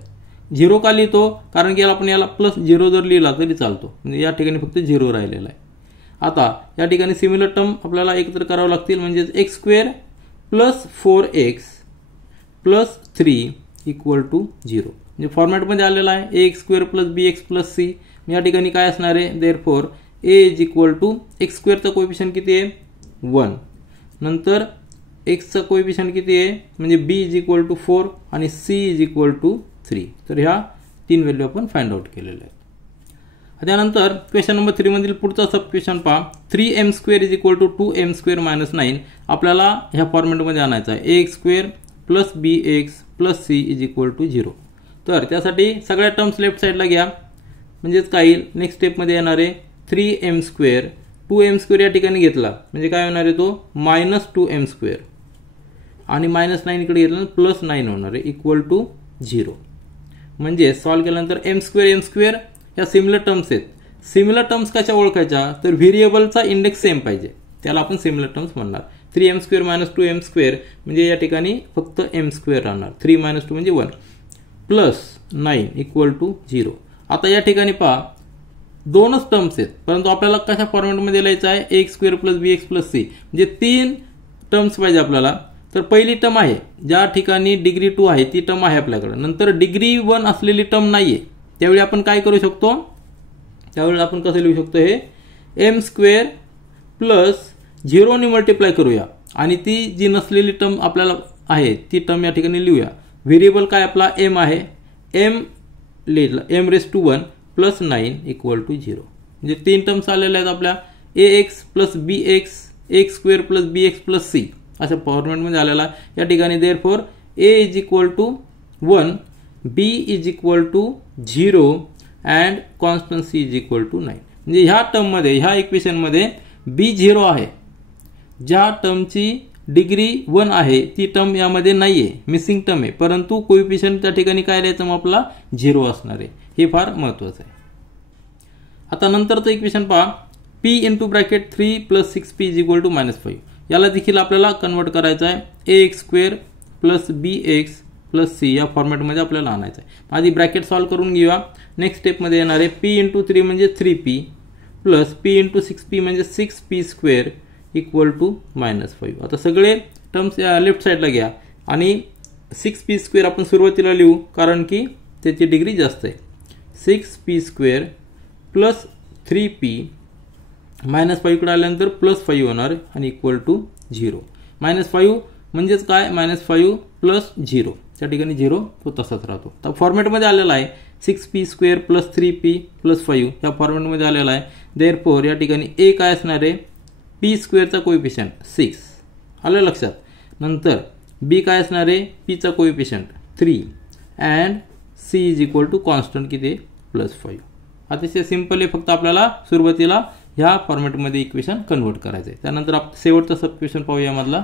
0 का लिहितो, कारण की आपण याला +0 जर लिहिला तरी चालतो, म्हणजे या ठिकाणी फक्त 0 राहिलेला आहे. आता या ठिकाणी सिमिलर टर्म आपल्याला एकत्र करावं लागतील, म्हणजे x square + 4x + 3 equal to 0. म्हणजे फॉर्मॅटमध्ये आलेला आहे ax स्क्वेअर + bx + c. या ठिकाणी काय असणार आहे, therefore a is equal to x स्क्वेअरचा कोएफिशियंट किती आहे 1, नंतर x चा कोएफिशियंट किती आहे म्हणजे b इज इक्वल टू 4 आणि c इज इक्वल टू 3. तर ह्या 3 व्हॅल्यू आपण फाइंड आउट केलेल्या आहेत. त्यानंतर क्वेश्चन नंबर 3 मधील पुढचा सबक्वेश्चन पहा, 3m² is equal to 2m² - 9. आपल्याला ह्या फॉर्मॅटमध्ये आणायचा आहे ax square + bx + c is equal to 0. तर त्यासाठी सगळ्या टर्म्स लेफ्ट साईडला घ्या, म्हणजेच काय येईल नेक्स्ट स्टेपमध्ये येणार आहे 3m², 2m² या ठिकाणी घेतला म्हणजे काय होणार आहे तो -2m² आणि -9 इकडे घेतला +9 होणार आहे इक्वल टू 0. म्हणजे सॉल्व्ह केल्यानंतर m² या सिमिलर टर्म्स आहेत. सिमिलर टर्म्स कशा ओळखायच्या, तर व्हेरिएबलचा इंडेक्स सेम पाहिजे, त्याला आपण सिमिलर टर्म्स म्हणणार. 3m² - 2m² म्हणजे या ठिकाणी फक्त m² राहणार, 3 - 2 म्हणजे 1 +9 इक्वल टू 0. आता या ठिकाणी पहा दोनच टर्म्स आहेत, परंतु आपल्याला कशा फॉर्मॅटमध्ये लिहायचं आहे ax स्क्वेअर + bx + c, म्हणजे 3 टर्म्स पाहिजे आपल्याला. तर पहिली टर्म आहे ज्या ठिकाणी डिग्री 2 आहे ती टर्म आहे आपल्याकडे, नंतर डिग्री 1 असलेली टर्म नाहीये, त्यावेळी आपण काय करू शकतो, त्यावेळी आपण कसं लिहू शकतो, हे m² + 0 ने मल्टिप्लाय करूया आणि ती जी नसलेली टर्म आपल्याला आहे ती टर्म या ठिकाणी लिहूया. व्हेरिएबल काय आपला m आहे, m लिहिला m⁻1 + 9 इक्वल टू 0. म्हणजे 3 टर्म्स आलेल्या आहेत आपल्या ax + bx, ax square + bx + c अशा फॉर्मॅटमध्ये आलेला. या ठिकाणी therefore a is equal to 1, b is equal to 0 and constant c is equal to 9. म्हणजे ह्या टर्ममध्ये ह्या इक्वेशनमध्ये b 0 आहे, ज्या टर्मची डिग्री 1 आहे ती टर्म यामध्ये नाहीये, मिसिंग टर्म आहे, परंतु कोएफिशियंट त्या ठिकाणी काय लिहायचं मग आपला 0 असणार आहे, हे फार महत्त्वाचं आहे. आता नंतरचं इक्वेशन पहा, p into bracket 3 + 6p is equal to -5. याला देखील आपल्याला कन्वर्ट करायचं आहे ax² + bx + c या फॉर्मॅटमध्ये आपल्याला आणायचं आहे। आधी ब्रॅकेट सॉल्व करून घेऊया। नेक्स्ट स्टेपमध्ये येणार आहे p × 3 म्हणजे 3p + p × 6p म्हणजे 6p² = -5। आता सगळे टर्म्स लेफ्ट साईडला घ्या आणि 6p² आपण सुरुवातीला लिहू कारण की त्याची डिग्री जास्त आहे। 6p² + 3p -5 कडे आल्यानंतर +5 होणार आणि = 0। -5 म्हणजेच काय -5 + 0 त्या ठिकाणी 0 तो तसाच राहतो। तर फॉर्मॅटमध्ये आलेला आहे 6p² + 3p + 5 या फॉर्मॅटमध्ये आलेला आहे। देअरफॉर या ठिकाणी a काय असणार आहे p² चा कोएफिशियंट 6 आलं लक्षात। नंतर b काय असणार आहे p चा कोएफिशियंट 3 अँड c = कॉन्स्टंट किती +5। अतिशय सिंपल आहे, फक्त आपल्याला सुरुवातीला ह्या फॉर्मॅटमध्ये इक्वेशन कन्वर्ट करायचं आहे। त्यानंतर आपण शेवटचा सबइक्वेशन पाहूया मधला।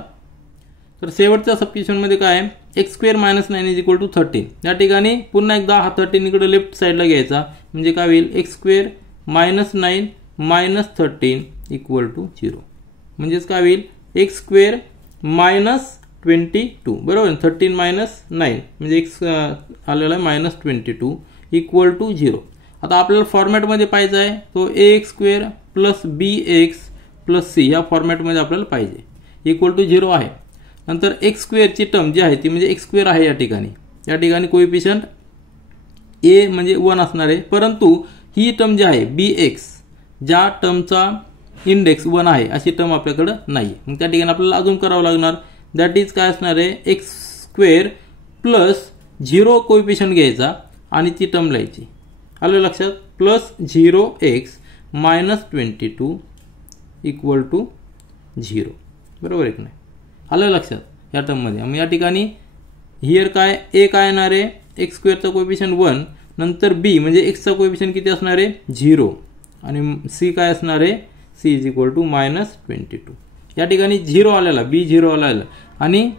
तर शेवटच्या सबइक्वेशनमध्ये काय आहे x² - 9 = 13। या ठिकाणी पुन्हा एकदा हा 13 इकडे लेफ्ट साईडला घ्यायचा म्हणजे काय होईल x² - 9 - 13 = 0 म्हणजेच काय होईल x² - 22 बरोबर। 13 - 9 म्हणजे x आलेला आहे -22 = 0। आता आपल्याला फॉर्मॅटमध्ये पाहिजे आहे तो ax² + bx + c या फॉर्मॅटमध्ये आपल्याला पाहिजे = 0 आहे। नंतर x² ची टर्म जी आहे ती म्हणजे x² आहे या ठिकाणी कोएफिशियंट a म्हणजे 1 असणार आहे, परंतु ही टर्म जी आहे bx ज्या टर्मचा इंडेक्स 1 आहे अशी टर्म आपल्याकडे नाही। मग त्या ठिकाणी आपल्याला अजून करावं लागणार, दॅट इज काय असणार आहे x² + 0 कोएफिशियंट घ्यायचा आणि ती टर्म लिहायची आलं लक्षात +0x - 22 = 0 बरोबर आहे की नाही आलं लक्षात या टर्ममध्ये। मग या ठिकाणी हिअर काय a काय येणार आहे x² चा कोएफिशियंट 1 नंतर b म्हणजे x चा कोएफिशियंट किती असणार आहे 0 आणि c काय असणार आहे c = -22। या ठिकाणी 0 आलेला b 0 आलेला आणि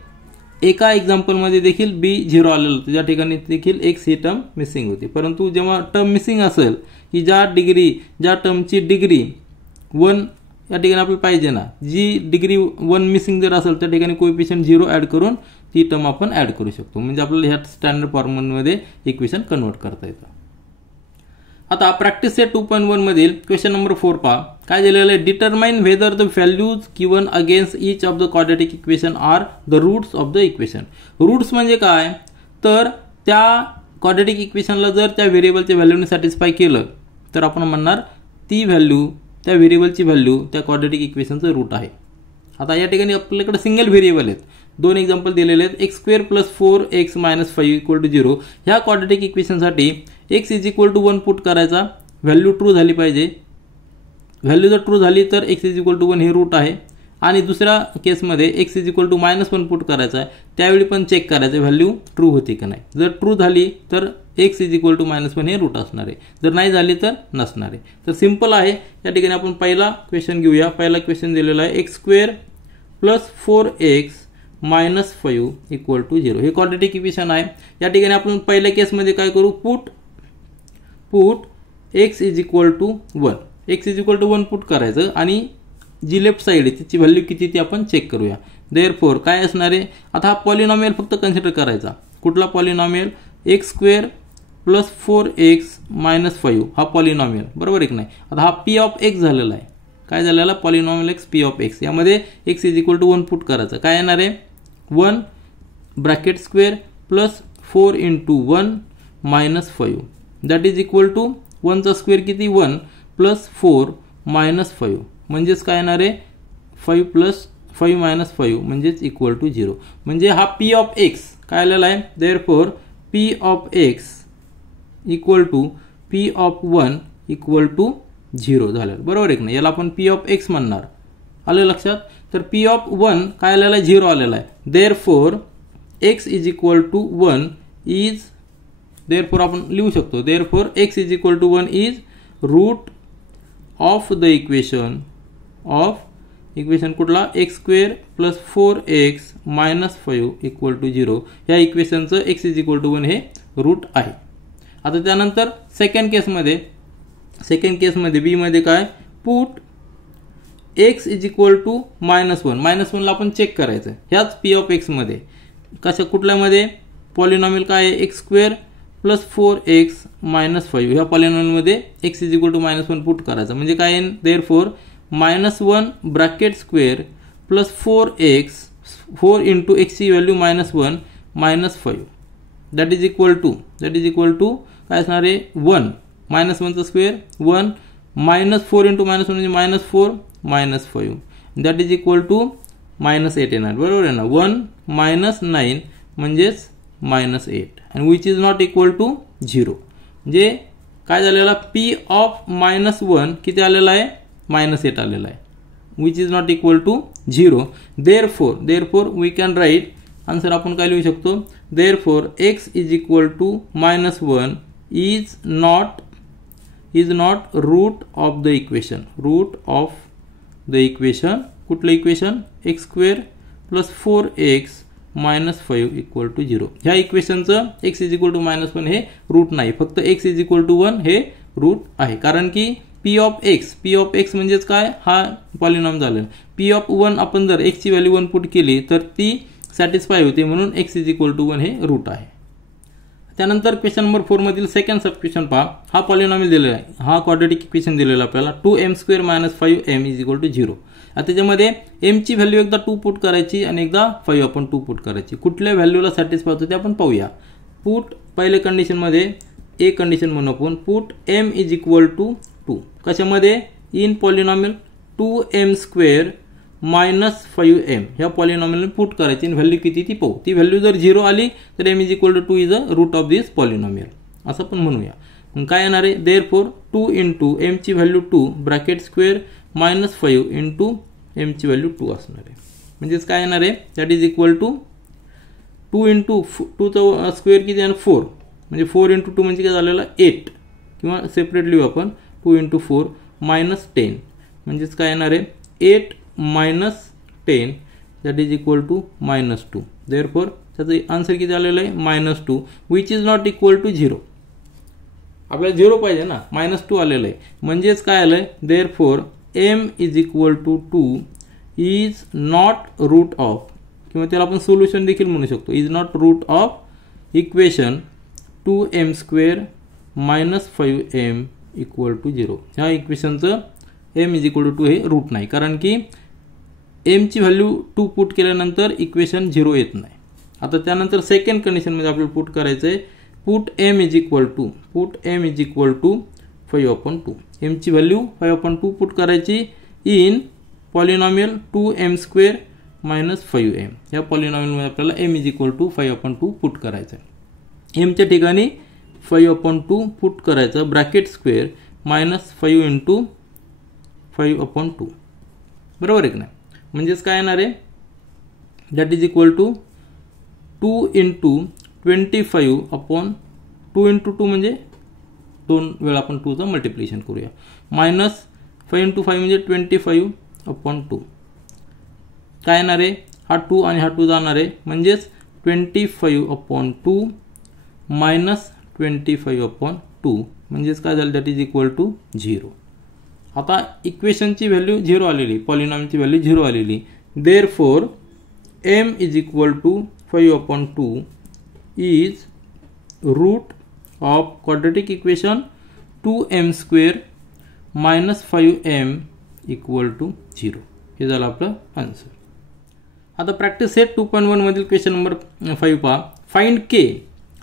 एका एक्झाम्पलमध्ये देखील b 0 आलेलं होतं, ज्या ठिकाणी देखील x ही टर्म मिसिंग होती। परंतु जेव्हा टर्म मिसिंग असेल की ज्या टर्मची डिग्री 1 या ठिकाणी आपल्याला पाहिजे ना, जी डिग्री 1 मिसिंग जर असेल त्या ठिकाणी कोएफिशियंट 0 ॲड करून ती टर्म आपण ॲड करू शकतो, म्हणजे आपल्याला ह्या स्टँडर्ड फॉर्ममध्ये इक्वेशन कन्वर्ट करता येतं। आता प्रॅक्टिस सेट 2.1 मधील क्वेश्चन नंबर 4 पहा काय दिलेलं आहे determine whether the values given against each of the quadratic equation are the roots of the equation. Roots म्हणजे काय तर त्या क्वाड्रॅटिक इक्वेशनला जर त्या व्हेरिएबलच्या व्हॅल्यूने सॅटिस्फाय केलं तर आपण म्हणणार ती व्हॅल्यू त्या व्हेरिएबलची व्हॅल्यू त्या क्वाड्रॅटिक इक्वेशनचं रूट आहे। आता या ठिकाणी आपल्याकडे सिंगल व्हेरिएबल आहेत, दोन एक्झाम्पल दिलेले आहेत x² + 4x - 5 = 0। ह्या क्वाड्रॅटिक इक्वेशनसाठी x = 1 पुट करायचा, व्हॅल्यू ट्रू झाली पाहिजे, व्हॅल्यू जर ट्रू झाली तर x = 1 हे रूट आहे। आणि दुसऱ्या केसमध्ये x = -1 पुट करायचा आहे, त्यावेळी पण चेक करायचं व्हॅल्यू ट्रू होती की नाही, जर ट्रू झाली तर x = -1 हे रूट असणार आहे, जर नाही झाली तर नसणार आहे। तर सिंपल आहे। या ठिकाणी आपण पहिला क्वेश्चन घेऊया। पहिला क्वेश्चन दिलेला आहे x² + 4x - 5 = 0 हे क्वाड्रॅटिक इक्वेशन आहे। या ठिकाणी आपण पहिल्या केसमध्ये काय करू पुट x = 1 x = 1 पुट करायचं आणि जी लेफ्ट साइड आहे तिची व्हॅल्यू किती ती आपण चेक करूया। देअरफॉर काय असणार आहे आता हा पॉलिनॉमियल फक्त कन्सिडर करायचा, कुठला पॉलिनॉमियल x² + 4x - 5 हा पॉलिनॉमियल बरोबर आहे की नाही। आता हा p ऑफ x झालेला आहे, काय झालेला polynomial x p of x, यामध्ये x = 1 पुट करायचं, काय येणार आहे 1 bracket square + 4 × 1 - 5 that is equal to 1 चा स्क्वेअर किती 1 + 4 - 5 म्हणजेच काय येणार आहे 5 + 5 - 5 म्हणजेच इक्वल टू 0। म्हणजे हा p ऑफ x काय आलेला आहे therefore p of x = p of 1 = 0 झालं बरोबर आहे की नाही। याला आपण p ऑफ x म्हणणार आलं लक्षात। तर p ऑफ 1 काय आलेला आहे 0 आलेला आहे, देअरफॉर x = 1 इज देअरफॉर आपण लिहू शकतो therefore x = 1 is root of the equation कुठला x² + 4x - 5 = 0 या इक्वेशनचं x = 1 हे रूट आहे। आता त्यानंतर सेकंड केसमध्ये b मध्ये काय put x is equal to -1. -1 ला आपण चेक करायचं ह्याच p ऑफ x मध्ये. कशा कुठल्यामध्ये पॉलिनॉमियल काय आहे x² प्लस 4x मायनस 5 ह्या पॉलिनॉमियलमध्ये x is equal to -1 put करायचं म्हणजे काय आहे therefore -1 bracket square plus 4x 4 into x ची value -1 -5 that is equal to काय असणार आहे 1 -1 चा स्क्वेअर 1 -4 इंटू -1 म्हणजे -4 -5 दॅट इज इक्वल टू -8 येणार बरोबर आहे ना. 1 -9 म्हणजेच -8 आणि which is not equal to 0 म्हणजे काय झालेला p ऑफ -1 किती आलेला आहे -8 आलेला आहे which is not equal to 0. Therefore we can write answer आपण काय लिहू शकतो therefore x is equal to -1 is not root of the equation. कुठलं equation x² plus 4x -5 equal to 0. ह्या इक्वेशनचं x इज इक्वल टू -1 हे route नाही फक्त x इज इक्वल टू 1 हे रूट आहे कारण की p ऑफ x म्हणजेच काय हा पॉलिनॉम झालं. p ऑफ 1 आपण जर x ची व्हॅल्यू 1 पुट केली तर ती सॅटिस्फाय होते म्हणून x इज इक्वल टू 1 हे रूट आहे. त्यानंतर क्वेश्चन नंबर 4 मधील सेकंड सब क्वेश्चन पहा. हा पॉलिनॉमियल दिलेला आहे हा क्वाड्रेटिक इक्वेशन दिलेला आपल्याला 2m² - 5m is equal to 0. आता त्याच्यामध्ये m ची व्हॅल्यू एकदा 2 पुट करायची आणि एकदा 5/2 पुट करायची. कुठल्या व्हॅल्यूला सॅटिस्फाय होतं ते आपण पाहूया. पुट पहिले कंडिशन मध्ये ए कंडिशन म्हणून आपण put m is equal to 2 कशामध्ये इन पॉलिनॉमियल 2m² - 5m ह्या पॉलिनॉमियल पुट करायची आणि व्हॅल्यू किती ती पाहू. ती व्हॅल्यू जर 0 आली तर m is equal to 2 is a root of this polynomial असं पण म्हणूया. मग काय येणार आहे देअरफॉर 2 इंटू m ची value 2 bracket square -5 into m ची व्हॅल्यू 2 असणार आहे म्हणजेच काय येणार आहे that is equal to 2 into 2 चा स्क्वेअर किती आहे 4 म्हणजे 4 इंटू 2 म्हणजे काय झालेला 8 किंवा सेपरेट लिहू आपण 2 इंटू 4 -10 म्हणजेच काय येणार आहे 8 -10 that is equal to -2. Therefore त्याचं आन्सर किती आलेलं आहे -2 which is not equal to 0. आपल्याला 0 पाहिजे ना -2 आलेलं आहे म्हणजेच काय आलंय therefore m is equal to 2 is not root of किंवा त्याला आपण सोल्युशन देखील म्हणू शकतो is not root of equation 2m² - 5m equal to 0. ह्या इक्वेशनचं m इज इक्वल टू 2 हे रूट नाही कारण की m ची व्हॅल्यू 2 पुट केल्यानंतर इक्वेशन 0 येत नाही. आता त्यानंतर सेकंड कंडिशनमध्ये आपल्याला पुट करायचं आहे put m is equal to 5/2 m ची व्हॅल्यू 5/2 पुट करायची इन पॉलिनॉमियल 2m² - 5m या पॉलिनॉमियलमध्ये आपल्याला m is equal to 5/2 put करायचं आहे. m च्या ठिकाणी 5/2 पुट करायचं ब्रॅकेट स्क्वेअर -5 इंटू 5/2 बरोबर आहे की नाही म्हणजेच काय येणार आहे that is equal to 2 into 25/2 into 2 म्हणजे 2 वेळा आपण 2 चं मल्टिप्लिकेशन करूया -5 इंटू 5 म्हणजे 25/2 काय येणार आहे हा 2 आणि हा 2 जाणार आहे म्हणजेच 25/2 - 25/2 म्हणजेच काय झालं दॅट इज इक्वल टू 0. आता इक्वेशनची व्हॅल्यू 0 आलेली पॉलिनॉमियलची व्हॅल्यू 0 आलेली therefore m is equal to 5/2 is root of quadratic equation 2m² - 5m equal to 0 हे झालं आपलं आन्सर. आता प्रॅक्टिस सेट 2.1 मधील क्वेश्चन नंबर 5 पहा. Find k.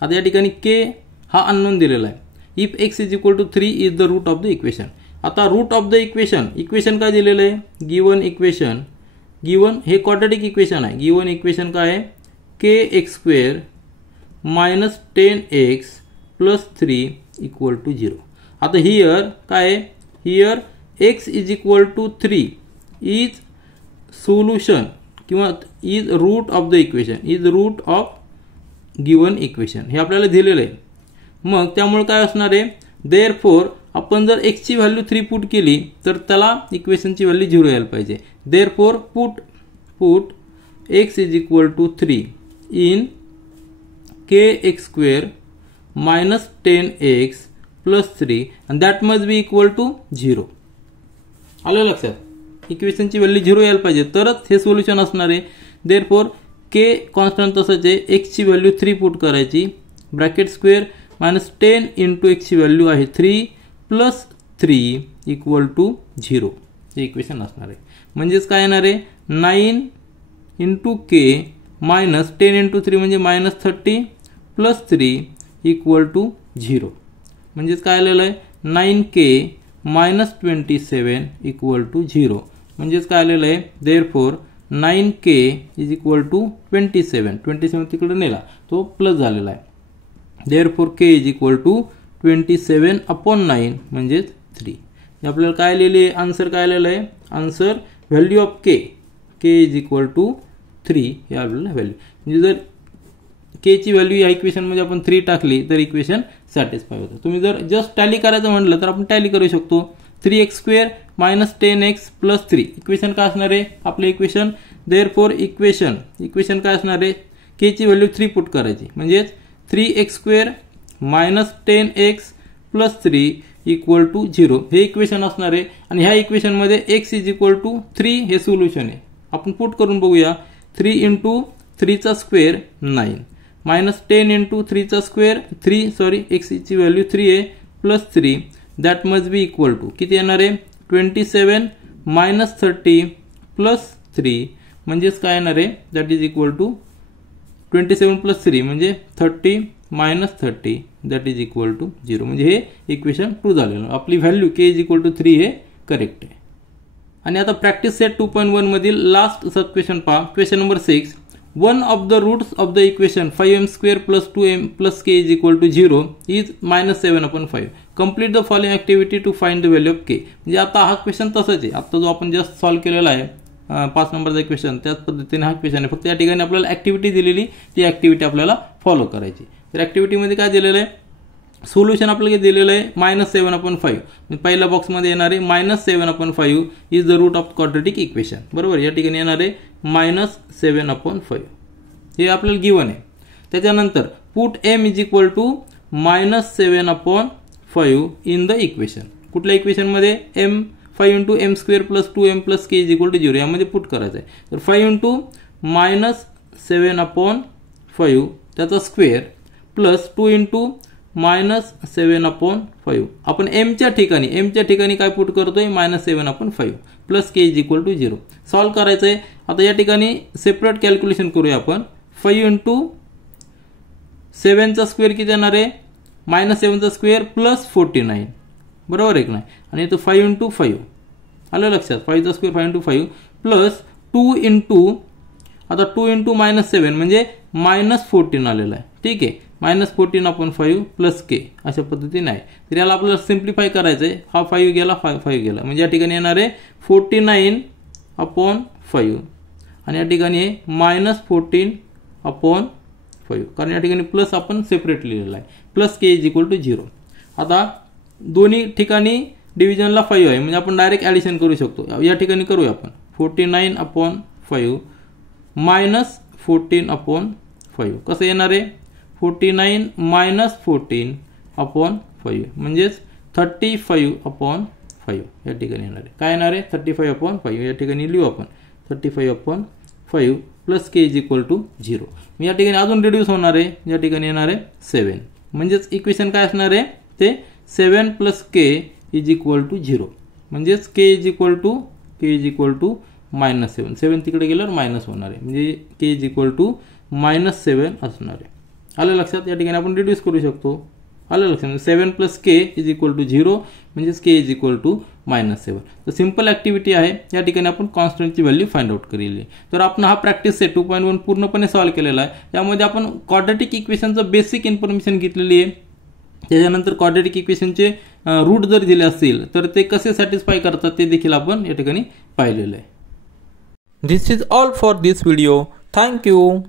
आता या ठिकाणी k हा अननोन दिलेला आहे. If x is equal to 3 is the root of the equation. आता रूट ऑफ द इक्वेशन काय दिलेलं आहे गिवन हे क्वाड्रेटिक इक्वेशन आहे. गिवन इक्वेशन काय आहे kx² - 10x plus 3 equal to 0. आता हियर काय आहे here x is equal to 3 is solution किंवा is root of the equation is root of given equation हे आपल्याला दिलेलं आहे. मग त्यामुळे काय असणार आहे देअरफॉर आपण जर x ची व्हॅल्यू 3 पुट केली तर त्याला इक्वेशनची व्हॅल्यू 0 यायला पाहिजे. Therefore put x is equal to 3 in kx² - 10x plus 3 and that must be equal to 0. आलं लक्षात इक्वेशनची व्हॅल्यू 0 यायला पाहिजे तरच हे सोल्युशन असणार आहे. देअरफॉर के कॉन्स्टंट तसंच आहे, x ची व्हॅल्यू 3 पुट करायची ब्रॅकेट स्क्वेअर -10 × x ची व्हॅल्यू आहे 3 + 3 = 0 हे इक्वेशन असणार आहे. म्हणजेच काय येणार आहे 9 × k -10 × 3 म्हणजे -30 + 3 = 0. म्हणजेच काय आलेलं आहे 9k -27 = 0. म्हणजेच काय आलेलं आहे देअरफॉर 9k = 27 तिकडे नेला तो प्लस झालेला आहे. देअरफॉर k = 27/9 म्हणजेच 3. आपल्याला काय लिहिले आन्सर काय आलेलं आहे आन्सर व्हॅल्यू ऑफ k = 3 हे आपल्याला व्हॅल्यू. म्हणजे जर k ची व्हॅल्यू या इक्वेशन मध्ये आपण 3 टाकली तर इक्वेशन सॅटिस्फाय होतं. तुम्ही जर जस्ट टॅली करायचं म्हटलं तर आपण टॅली करू शकतो. 3x² - 10x + 3 इक्वेशन काय असणार आहे आपले इक्वेशन. देअरफॉर इक्वेशन काय असणार आहे k ची व्हॅल्यू 3 पुट करायची म्हणजे 3x² - 10x + 3 = 0 हे इक्वेशन असणार आहे. आणि ह्या इक्वेशन मध्ये x = 3 हे सोल्युशन आहे. आपण पुट करून बघूया. 3 × 3² 9 -10 × 3² 3 सॉरी x ची व्हॅल्यू 3 आहे + 3 that must be equal to किती येणार आहे 27 - 30 + 3 म्हणजेच काय येणार आहे दॅट इज इक्वल टू 27 + 3 म्हणजे 30 - 30 दॅट इज इक्वल टू 0. म्हणजे हे इक्वेशन 2 झालेलं. आपली व्हॅल्यू k = 3 हे करेक्ट आहे. आणि आता प्रॅक्टिस सेट 2.1 मधील लास्ट सब क्वेश्चन पहा. Question number 6. One of the roots of the equation 5m² + 2m + k = 0 is -7/5. Complete the following activity to find the value of k. म्हणजे आता हा क्वेश्चन तसाच आहे. आता जो आपण जस्ट सॉल्व्ह केलेला आहे 5 नंबरचा क्वेश्चन त्याच पद्धतीने हा क्वेश्चन आहे. फक्त या ठिकाणी आपल्याला ऍक्टिव्हिटी दिलेली ती ऍक्टिव्हिटी आपल्याला फॉलो करायची. तर ऍक्टिव्हिटीमध्ये काय दिलेलं आहे सोल्युशन आपल्याला दिलेलं आहे -7/5. पहिल्या बॉक्समध्ये येणार आहे -7/5 is the root of quadratic equation. बरोबर या ठिकाणी येणार आहे -7/5 हे आपल्याला गिवन आहे. त्याच्यानंतर put m = -7/5 in the equation. कुठल्या इक्वेशन मध्ये 5 × m² + 2m + k = 0 यामध्ये पुट करायचं आहे. तर 5 × -7/5 त्याचा स्क्वेअर प्लस 2 × -7/5 आपण m च्या ठिकाणी काय पुट करतोय -7/5 + k = 0 सॉल्व्ह करायचं आहे. आता या ठिकाणी सेपरेट कॅल्क्युलेशन करूया आपण. 5 × 7 चा स्क्वेअर किती येणार आहे -7 चा स्क्वेअर + 49 बरोबर आहे की नाही. आणि इथं 5 × 5 आलं लक्षात 5 चा स्क्वेअर 5 × 5 प्लस 2 × आता 2 × -7 म्हणजे -14 आलेला आहे. ठीक आहे -14/5 + k अशा पद्धतीने आहे. तर याला आपल्याला सिम्प्लिफाय करायचं आहे. हा 5 गेला 5 गेला म्हणजे या ठिकाणी येणार आहे 49/5 आणि या ठिकाणी आहे -14/5 कारण या ठिकाणी प्लस आपण सेपरेट लिहिलेला आहे + k = 0. आता दोन्ही ठिकाणी डिव्हिजनला 5 आहे म्हणजे आपण डायरेक्ट ॲडिशन करू शकतो. या ठिकाणी करूया आपण 49/5 -14/5 कसं येणार आहे 49 - 14/5 म्हणजेच 35/5 या ठिकाणी येणार आहे. काय येणार आहे 35/5 या ठिकाणी लिहू आपण 35/5 + k = 0. या ठिकाणी अजून रिड्यूस होणार आहे या ठिकाणी येणार आहे 7 म्हणजेच इक्वेशन काय असणार आहे ते 7 + k = 0 म्हणजेच k = -7 तिकडे गेल्यावर मायनस होणार आहे म्हणजे k = -7 असणार आहे. आलं लक्षात. या ठिकाणी आपण रिड्यूस करू शकतो. आलं लक्षात 7 + k = 0 म्हणजेच k = -7. तर सिंपल ऍक्टिव्हिटी आहे. या ठिकाणी आपण कॉन्स्टंटची व्हॅल्यू फाइंड आउट केलेली आहे. तर आपण हा प्रॅक्टिस सेट 2.1 पूर्णपणे सॉल्व्ह केलेला आहे. यामध्ये आपण क्वाड्रॅटिक इक्वेशनचं बेसिक इन्फॉर्मेशन घेतलेली आहे. त्याच्यानंतर क्वाड्रॅटिक इक्वेशनचे रूट जर दिले असतील तर ते कसे सॅटिस्फाय करतात ते देखील आपण या ठिकाणी पाहिलेलं आहे. This is all for this video. Thank you.